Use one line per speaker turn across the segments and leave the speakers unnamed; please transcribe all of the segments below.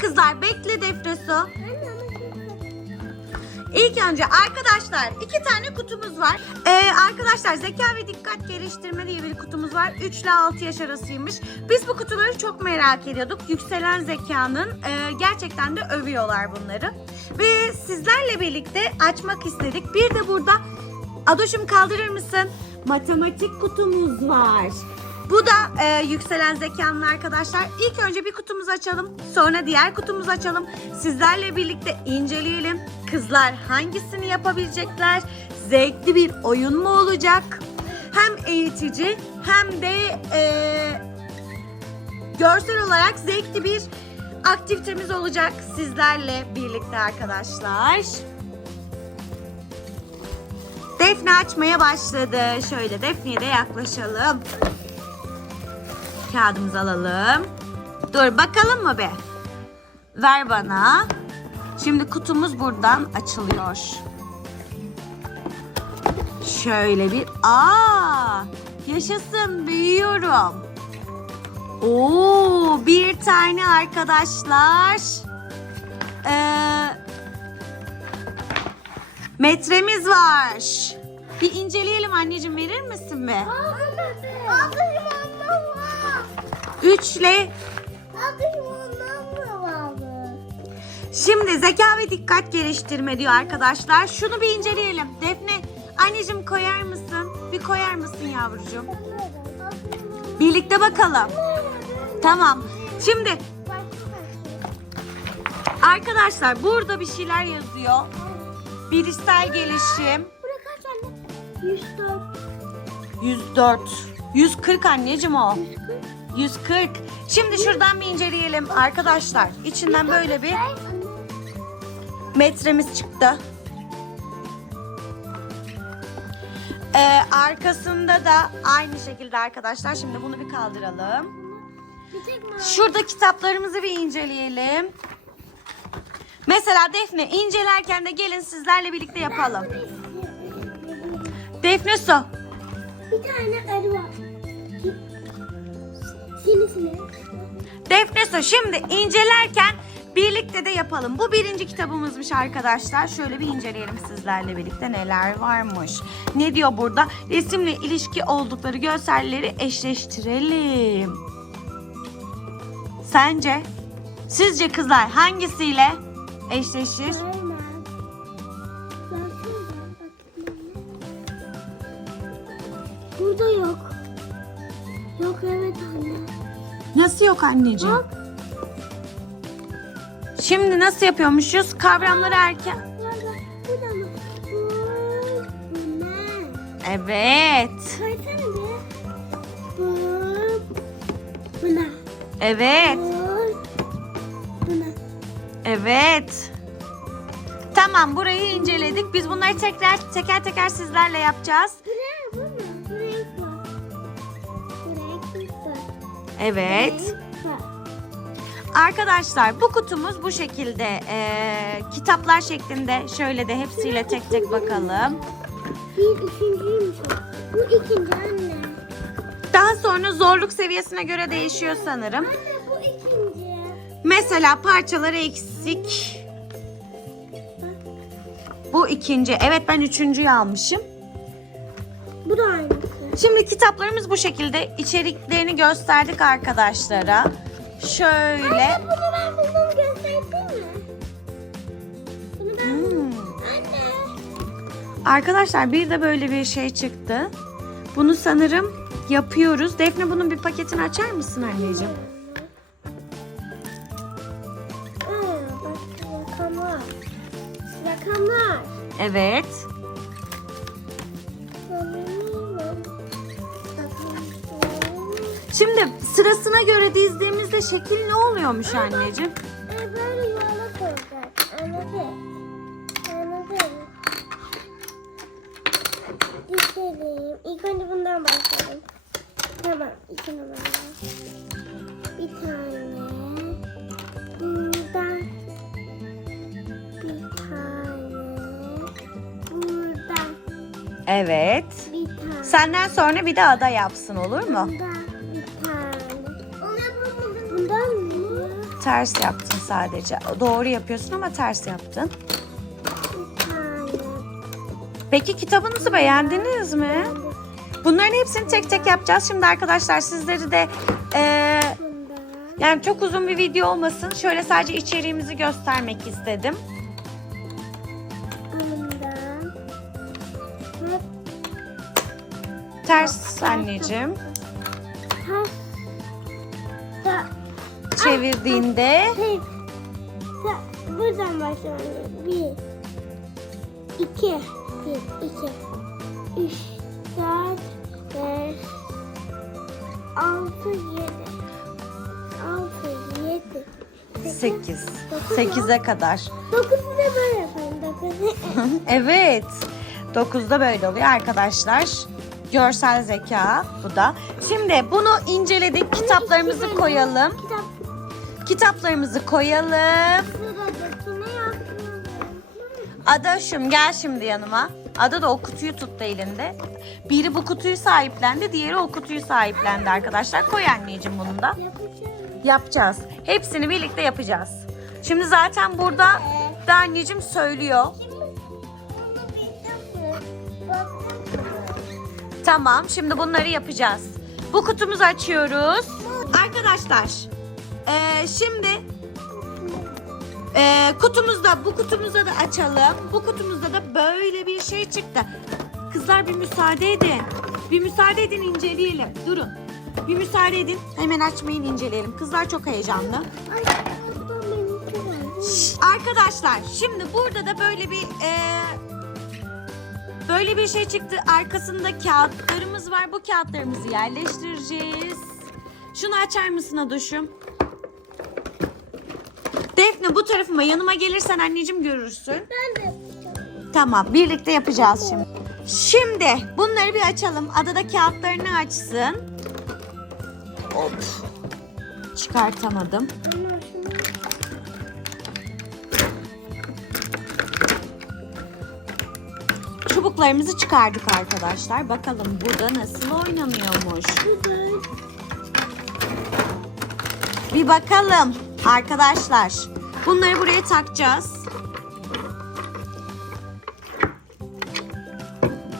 kızlar bekle
çok
İlk önce arkadaşlar iki tane kutumuz var. Ee, arkadaşlar zeka ve dikkat geliştirme diye bir kutumuz var. 3 ile 6 yaş arasıymış. Biz bu kutuları çok merak ediyorduk. Yükselen zekanın e, gerçekten de övüyorlar bunları. Ve sizlerle birlikte açmak istedik. Bir de burada Adoşum kaldırır mısın? Matematik kutumuz var. Bu da e, yükselen zekanın arkadaşlar. İlk önce bir kutumuzu açalım. Sonra diğer kutumuzu açalım. Sizlerle birlikte inceleyelim. Kızlar hangisini yapabilecekler? Zevkli bir oyun mu olacak? Hem eğitici hem de e, görsel olarak zevkli bir aktivitemiz olacak sizlerle birlikte arkadaşlar. Defne açmaya başladı. Şöyle Defne'ye de yaklaşalım. Kağıdımızı alalım. Dur bakalım mı be? Ver bana. Şimdi kutumuz buradan açılıyor. Şöyle bir. Aa! Yaşasın büyüyorum. Oo, bir tane arkadaşlar. Ee, metremiz var. Bir inceleyelim anneciğim verir misin be?
Aldım. Aldım. 3 ile
Şimdi zeka ve dikkat geliştirme diyor arkadaşlar. Şunu bir inceleyelim. Defne anneciğim koyar mısın? Bir koyar mısın yavrucuğum? Birlikte bakalım. Tamam. Şimdi arkadaşlar burada bir şeyler yazıyor. Bilişsel gelişim.
104.
104. 140 anneciğim o. 140. Şimdi şuradan bir inceleyelim arkadaşlar. İçinden böyle bir metremiz çıktı. Ee, arkasında da aynı şekilde arkadaşlar. Şimdi bunu bir kaldıralım. Şurada kitaplarımızı bir inceleyelim. Mesela Defne incelerken de gelin sizlerle birlikte yapalım. Defne su.
Bir tane arı var. Sinisine.
Defne su. Şimdi incelerken birlikte de yapalım. Bu birinci kitabımızmış arkadaşlar. Şöyle bir inceleyelim sizlerle birlikte neler varmış. Ne diyor burada? Resimle ilişki oldukları görselleri eşleştirelim. Sence? Sizce kızlar hangisiyle eşleşir?
Evet anne.
Nasıl yok anneciğim?
Bak.
Şimdi nasıl yapıyormuşuz? Kavramları erken...
Burada. Burada mı? Bu. Bu ne?
Evet.
Bir. Bu.
Evet.
Bu.
Evet. Tamam burayı inceledik. Biz bunları tekrar teker teker sizlerle yapacağız.
Bu ne? Bu ne?
Evet. Arkadaşlar bu kutumuz bu şekilde. Ee, kitaplar şeklinde. Şöyle de hepsiyle tek tek bakalım.
Bir o. Bu ikinci anne.
Daha sonra zorluk seviyesine göre değişiyor sanırım.
Anne bu ikinci.
Mesela parçaları eksik. Bu ikinci. Evet ben üçüncüyü almışım.
Bu da aynısı.
Şimdi kitaplarımız bu şekilde. içeriklerini gösterdik arkadaşlara. Şöyle.
Anne bunu ben buldum göstersene. Bunu ben buldum.
Hmm.
Anne.
Arkadaşlar bir de böyle bir şey çıktı. Bunu sanırım yapıyoruz. Defne bunun bir paketini açar mısın anneciğim?
Aa, bak rakamlar. Rakamlar.
Evet. Şimdi sırasına göre dizdiğimizde şekil ne oluyormuş anneciğim?
E böyle yuvarlak olacak. Anladın? Anladın? Dizelim. İlk önce bundan başlayalım. Tamam. iki numara. Bir tane. Buradan. Bir tane. Buradan.
Evet.
Bir tane.
Senden sonra bir de ada yapsın olur mu?
Bundan
Ters yaptın sadece. Doğru yapıyorsun ama ters yaptın. Peki kitabınızı beğendiniz mi? Bunların hepsini tek tek yapacağız. Şimdi arkadaşlar sizleri de
Bundan.
yani çok uzun bir video olmasın. Şöyle sadece içeriğimizi göstermek istedim. Ters anneciğim. Çevirdiğinde
tek. Ta, buradan başlamalıyız. Bir. iki, Bir, iki. Üç. Dört. Beş. Altı, yedi. Altı, yedi.
8.
Dokuz.
8'e kadar.
Dokuzu da böyle yapalım. Dokuzu.
Evet. 9'da böyle oluyor arkadaşlar. Görsel zeka bu da. Şimdi bunu inceledik. Kitaplarımızı koyalım.
Kitap
Kitaplarımızı koyalım. Adaşım gel şimdi yanıma. Ada da o kutuyu tuttu elinde. Biri bu kutuyu sahiplendi, diğeri o kutuyu sahiplendi arkadaşlar. Koy anneciğim bunu da. Yapacağız. Hepsini birlikte yapacağız. Şimdi zaten burada da anneciğim söylüyor. Tamam, şimdi bunları yapacağız. Bu kutumuzu açıyoruz. Arkadaşlar, eee, şimdi eee, kutumuzda, bu kutumuzda da açalım. Bu kutumuzda da böyle bir şey çıktı. Kızlar bir müsaade edin. Bir müsaade edin inceleyelim. Durun. Bir müsaade edin. Hemen açmayın inceleyelim. Kızlar çok heyecanlı.
Ay,
Arkadaşlar şimdi burada da böyle bir eee, böyle bir şey çıktı. Arkasında kağıtlarımız var. Bu kağıtlarımızı yerleştireceğiz. Şunu açar mısın Adoş'um? Defne bu tarafıma yanıma gelirsen anneciğim görürsün.
Ben de yapacağım.
Tamam birlikte yapacağız şimdi. Şimdi bunları bir açalım. Ada da kağıtlarını açsın. Hop. Çıkartamadım. Çubuklarımızı çıkardık arkadaşlar. Bakalım burada nasıl oynanıyormuş. Bir bakalım arkadaşlar. Bunları buraya takacağız.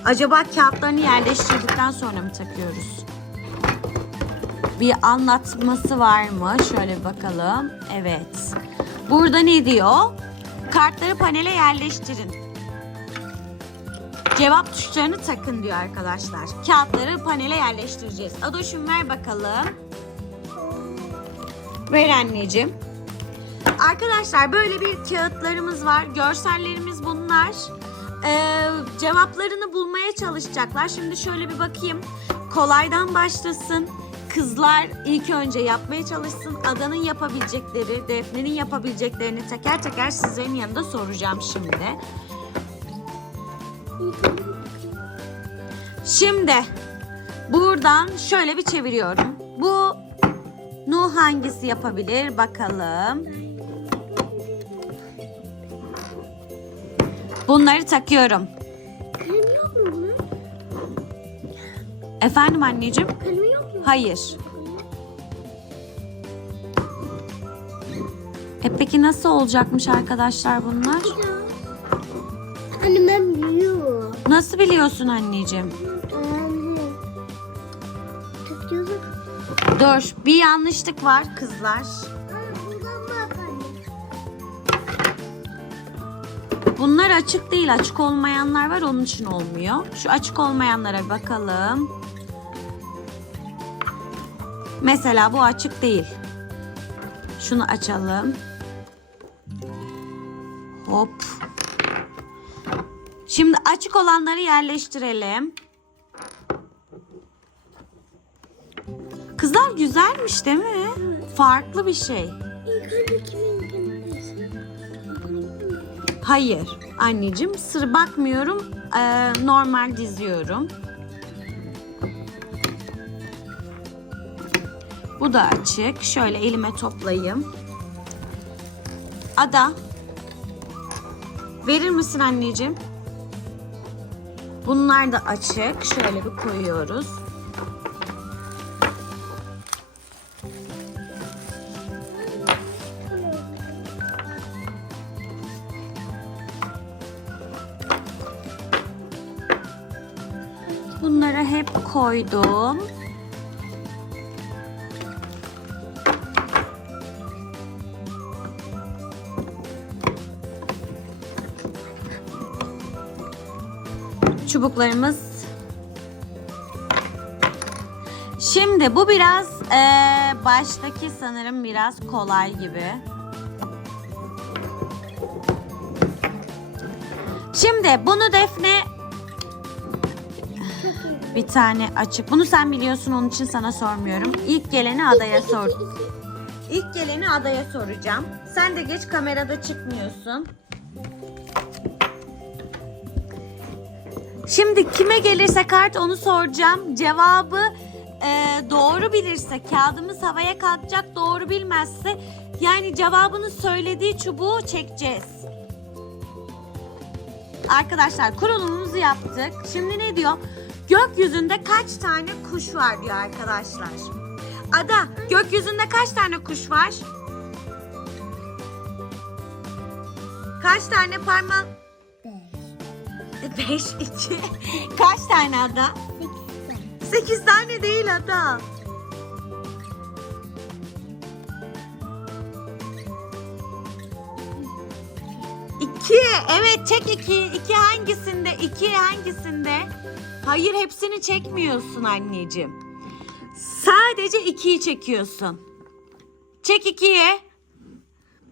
Acaba kağıtlarını yerleştirdikten sonra mı takıyoruz? Bir anlatması var mı? Şöyle bir bakalım. Evet. Burada ne diyor? Kartları panele yerleştirin. Cevap tuşlarını takın diyor arkadaşlar. Kağıtları panele yerleştireceğiz. Adoşum ver bakalım. Ver anneciğim. Arkadaşlar böyle bir kağıtlarımız var. Görsellerimiz bunlar. Ee, cevaplarını bulmaya çalışacaklar. Şimdi şöyle bir bakayım. Kolaydan başlasın. Kızlar ilk önce yapmaya çalışsın. Adanın yapabilecekleri, Defne'nin yapabileceklerini teker teker sizlerin yanında soracağım şimdi. Şimdi buradan şöyle bir çeviriyorum. Bu Nu hangisi yapabilir bakalım. Bunları takıyorum.
Kalem yok mu bunun?
Efendim anneciğim?
Kalemi yok mu?
Hayır. E peki nasıl olacakmış arkadaşlar bunlar?
Anne ben biliyorum.
Nasıl biliyorsun anneciğim?
Anne. Takıyorduk.
Dur bir yanlışlık var kızlar. Bunlar açık değil. Açık olmayanlar var onun için olmuyor. Şu açık olmayanlara bakalım. Mesela bu açık değil. Şunu açalım. Hop. Şimdi açık olanları yerleştirelim. Kızlar güzelmiş değil mi? Farklı bir şey.
İlk önce kimin kenarıysa?
Hayır anneciğim sır bakmıyorum Ee, normal diziyorum. Bu da açık. Şöyle elime toplayayım. Ada. Verir misin anneciğim? Bunlar da açık. Şöyle bir koyuyoruz. Koydum. Çubuklarımız. Şimdi bu biraz eee, baştaki sanırım biraz kolay gibi. Şimdi bunu Defne bir tane açık. Bunu sen biliyorsun onun için sana sormuyorum. İlk geleni adaya sor. İlk geleni adaya soracağım. Sen de geç kamerada çıkmıyorsun. Şimdi kime gelirse kart onu soracağım. Cevabı e, doğru bilirse kağıdımız havaya kalkacak. Doğru bilmezse yani cevabını söylediği çubuğu çekeceğiz. Arkadaşlar kurulumumuzu yaptık. Şimdi ne diyor? Gökyüzünde kaç tane kuş var diyor arkadaşlar. Ada gökyüzünde kaç tane kuş var? Kaç tane parmak? Beş, iki. Kaç tane ada? Sekiz tane değil ada. İki. Evet çek iki. İki hangisinde? İki hangisinde? Hayır hepsini çekmiyorsun anneciğim. Sadece ikiyi çekiyorsun. Çek ikiyi.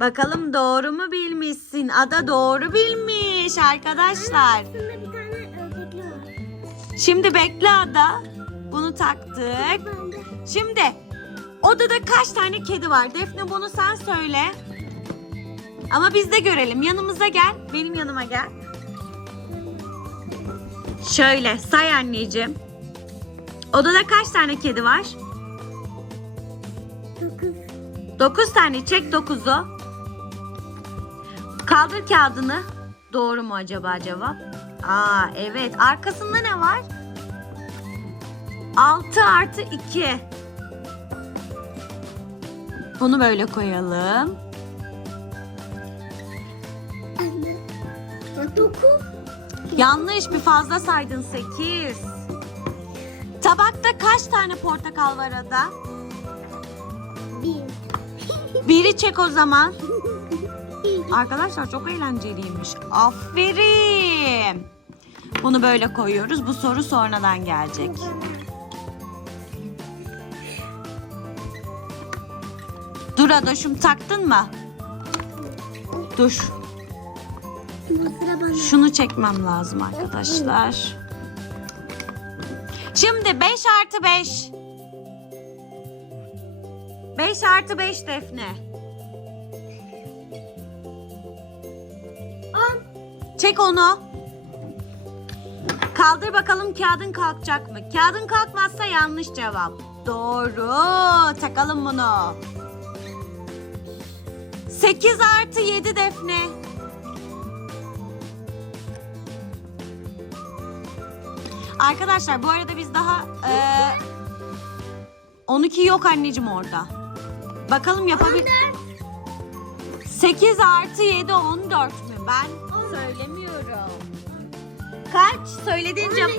Bakalım doğru mu bilmişsin? Ada doğru bilmiş arkadaşlar.
Aslında bir tane ördekli var.
Şimdi bekle Ada. Bunu taktık. Şimdi odada kaç tane kedi var? Defne bunu sen söyle. Ama biz de görelim. Yanımıza gel. Benim yanıma gel. Şöyle say anneciğim. Odada kaç tane kedi var?
Dokuz.
9 tane çek 9'u. Kaldır kağıdını. Doğru mu acaba cevap? Aa evet. Arkasında ne var? 6 artı 2. Bunu böyle koyalım.
Dokuz.
Yanlış bir fazla saydın 8. Tabakta kaç tane portakal var Ada?
Bir.
Biri çek o zaman. Arkadaşlar çok eğlenceliymiş. Aferin. Bunu böyle koyuyoruz. Bu soru sonradan gelecek. Dur Adoş'um taktın mı? Dur. Şunu çekmem lazım arkadaşlar. Şimdi 5 artı 5. 5 artı 5 Defne.
On.
Çek onu. Kaldır bakalım kağıdın kalkacak mı? Kağıdın kalkmazsa yanlış cevap. Doğru. Takalım bunu. 8 artı 7 Defne. Arkadaşlar bu arada biz daha e, 12 yok anneciğim orada. Bakalım yapabil... 8 artı 7 14 mü? Ben söylemiyorum. Kaç? Söylediğin cevap.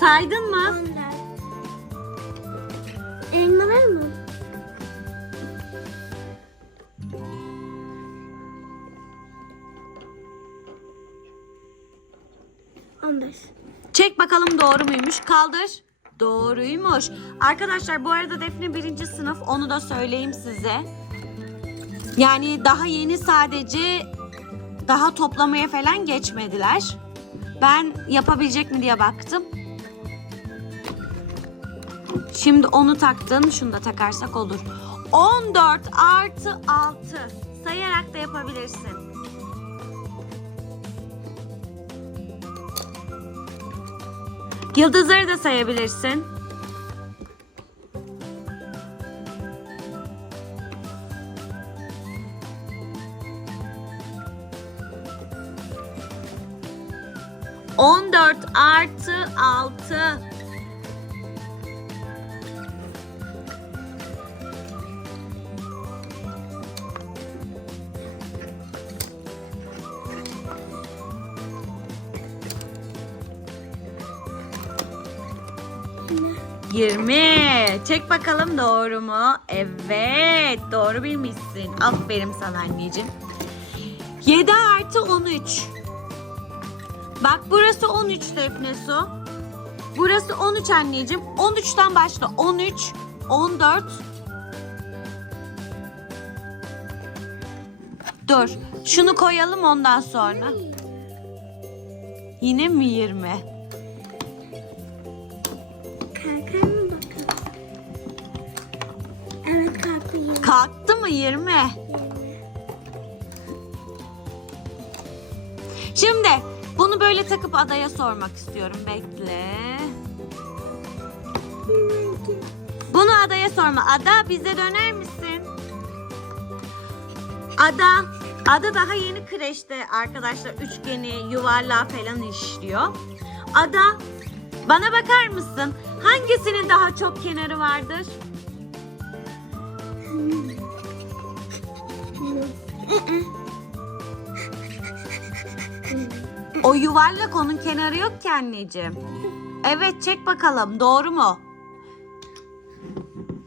Saydın mı?
On dört. Elma var mı?
Çek bakalım doğru muymuş. Kaldır. Doğruymuş. Arkadaşlar bu arada Defne birinci sınıf. Onu da söyleyeyim size. Yani daha yeni sadece daha toplamaya falan geçmediler. Ben yapabilecek mi diye baktım. Şimdi onu taktın. Şunu da takarsak olur. 14 artı 6. Sayarak da yapabilirsin. Yıldızları da sayabilirsin. On dört artı altı. 20. Çek bakalım doğru mu? Evet doğru bilmişsin. Aferin sana anneciğim. 7 artı 13. Bak burası 13 Defne Su. Burası 13 anneciğim. 13'ten başla. 13, 14. Dur. Şunu koyalım ondan sonra. Yine mi 20? Kalktı mı 20? Şimdi bunu böyle takıp adaya sormak istiyorum. Bekle. Bunu adaya sorma. Ada bize döner misin? Ada. Ada daha yeni kreşte arkadaşlar üçgeni, yuvarlağı falan işliyor. Ada bana bakar mısın? Hangisinin daha çok kenarı vardır? O yuvarlak onun kenarı yok ki anneciğim. Evet çek bakalım doğru mu?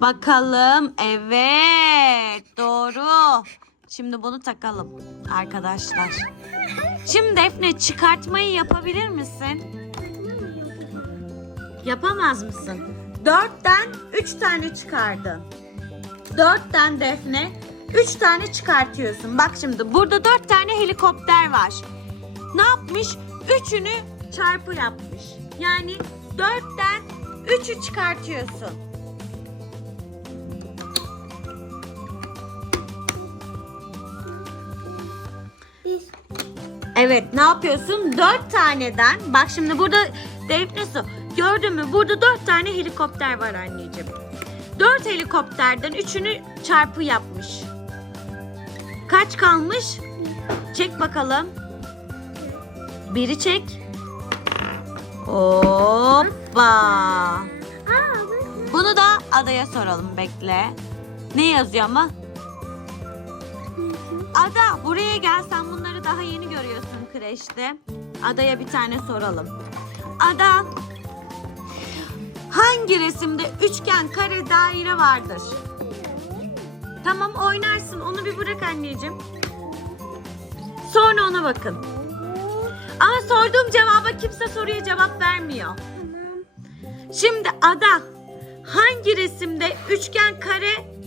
Bakalım evet doğru. Şimdi bunu takalım arkadaşlar. Şimdi Defne çıkartmayı yapabilir misin? Yapamaz mısın? Dörtten üç tane çıkardın. Dörtten Defne üç tane çıkartıyorsun. Bak şimdi burada dört tane helikopter var. Ne yapmış? Üçünü çarpı yapmış. Yani dörtten üçü çıkartıyorsun.
Bir.
Evet ne yapıyorsun? Dört taneden bak şimdi burada Defne Su gördün mü? Burada dört tane helikopter var anneciğim. Dört helikopterden üçünü çarpı yapmış. Kaç kalmış? Çek bakalım. Biri çek. Hoppa. Bunu da adaya soralım bekle. Ne yazıyor ama? Ada buraya gel sen bunları daha yeni görüyorsun kreşte. Adaya bir tane soralım. Ada hangi resimde üçgen, kare, daire vardır? Tamam oynarsın onu bir bırak anneciğim. Sonra ona bakın. Ama sorduğum cevaba kimse soruya cevap vermiyor. Şimdi Ada hangi resimde üçgen, kare,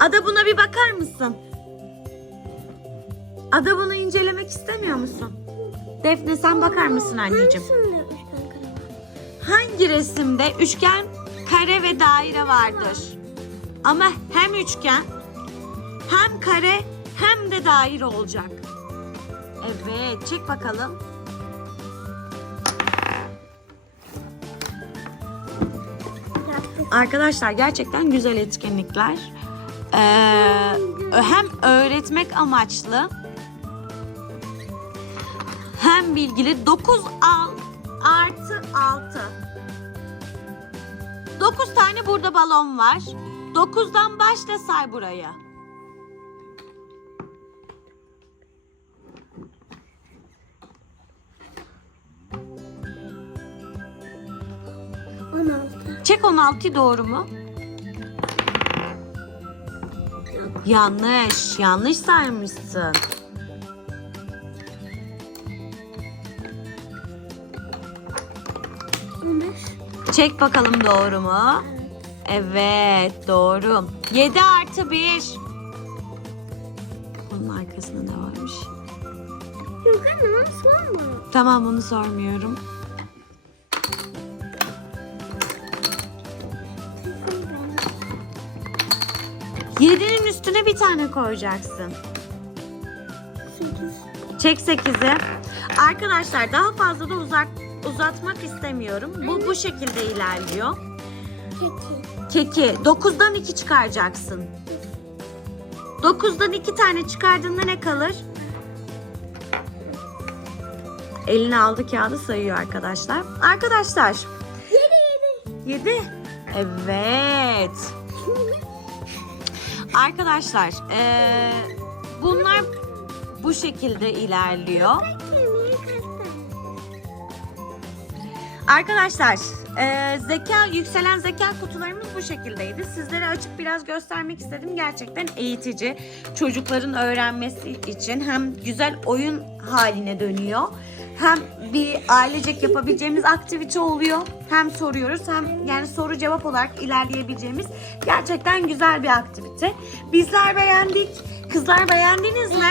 Ada buna bir bakar mısın? Ada bunu incelemek istemiyor musun? Defne sen bakar mısın anneciğim? Hangi resimde üçgen, kare ve daire vardır? Ama hem üçgen, hem kare, hem de daire olacak. Evet, çek bakalım. Arkadaşlar gerçekten güzel etkinlikler. Ee, hem öğretmek amaçlı hem bilgili 9 al artı 6. 9 tane burada balon var. 9'dan başla say buraya.
On altı.
Çek 16'yı doğru mu? Yanlış. Yanlış saymışsın. Çek bakalım doğru mu? Evet doğru. 7 artı 1. Bunun arkasında ne varmış?
Yok anne bana sorma.
Tamam bunu sormuyorum. Yedinin üstüne bir tane koyacaksın.
Sekiz.
Çek 8'i. Arkadaşlar daha fazla da uzat, uzatmak istemiyorum. Bu bu şekilde ilerliyor. Keki 9'dan 2 çıkaracaksın. 9'dan 2 tane çıkardığında ne kalır? Eline aldı kağıdı sayıyor arkadaşlar. Arkadaşlar
Yedi yedi.
7. Evet. Arkadaşlar eee, bunlar bu şekilde ilerliyor. Arkadaşlar e, zeka yükselen zeka kutularımız bu şekildeydi. Sizlere açıp biraz göstermek istedim. Gerçekten eğitici. Çocukların öğrenmesi için hem güzel oyun haline dönüyor. Hem bir ailecek yapabileceğimiz aktivite oluyor. Hem soruyoruz hem yani soru cevap olarak ilerleyebileceğimiz gerçekten güzel bir aktivite. Bizler beğendik. Kızlar beğendiniz mi?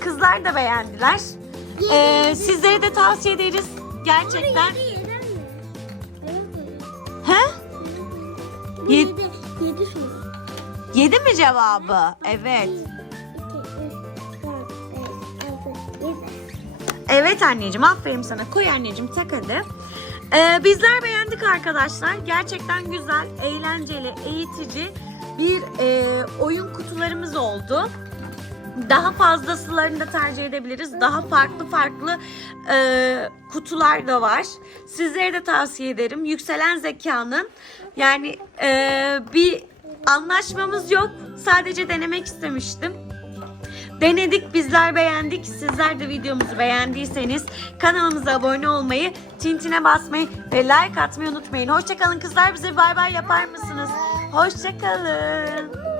Kızlar da beğendiler. Ee, sizlere de tavsiye ederiz. Gerçekten.
Bu
Yedi.
Yedi. Yedi soru.
Yedi mi cevabı? Evet. Evet anneciğim aferin sana. Koy anneciğim tak hadi. Ee, bizler beğendik arkadaşlar. Gerçekten güzel, eğlenceli, eğitici bir e, oyun kutularımız oldu. Daha fazlasılarını da tercih edebiliriz. Daha farklı farklı e, kutular da var. Sizlere de tavsiye ederim. Yükselen zekanın yani e, bir anlaşmamız yok. Sadece denemek istemiştim. Denedik, bizler beğendik. Sizler de videomuzu beğendiyseniz kanalımıza abone olmayı, tintine basmayı ve like atmayı unutmayın. Hoşçakalın kızlar. Bize bay bay yapar mısınız? Hoşçakalın.